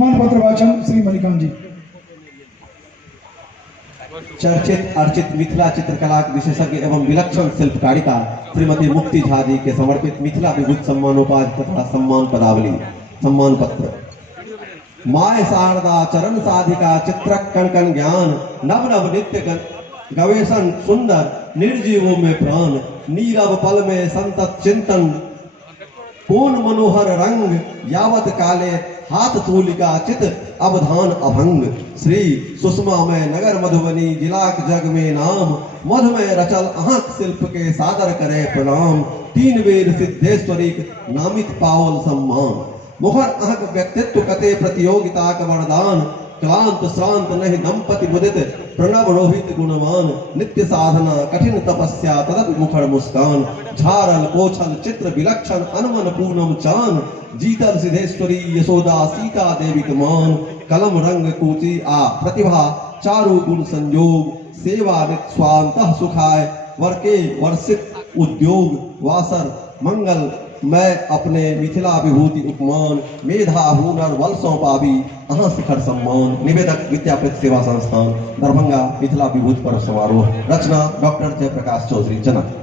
प्रमाण पत्र वाचन श्री मणिकांत जी। चर्चित अर्चित मिथिला चित्रकला विशेषज्ञ एवं विलक्षण शिल्पकारिता श्रीमती मुक्ति झा जी के समर्पित मिथिला विभूत सम्मानोपाधि तथा सम्मान पदावली सम्मान पत्र। माय शारदा चरण साधिका चित्रक कण कण ज्ञान नव नव नित्य गवेषण सुंदर निर्जीवों में प्राण नीरव पल में संतत चिंतन पूर्ण मनोहर रंग यावत काले हाथ तूलिका चित अवधान अभंग श्री सुषमा में नगर मधुबनी जिला जग में नाम मध में रचल आंख शिल्प के सादर करे प्रणाम तीन वेद सिद्धेश्वरी नामित पावल सम्मान मुखर अहक व्यक्तित्व कते प्रतियोगिता का वरदान क्लांत श्रांत नहीं दंपति मुदित प्रणव रोहित गुणवान नित्य साधना कठिन तपस्या तदप मुखर मुस्कान झारल पोछल चित्र विलक्षण अनमन पूनम चान जीतल सिद्धेश्वरी यशोदा सीता देवी मान कलम रंग कूची आ प्रतिभा चारु गुण संयोग सेवा नित स्वांत सुखाय वर्के वर्षित उद्योग वासर मंगल मैं अपने मिथिला विभूति उपमान मेधा हुनर बल सौंपावी अहाँ शिखर सम्मान निवेदक विद्यापीठ सेवा संस्थान दरभंगा मिथिला विभूति पर्व समारोह रचना डॉक्टर जयप्रकाश चौधरी जनक।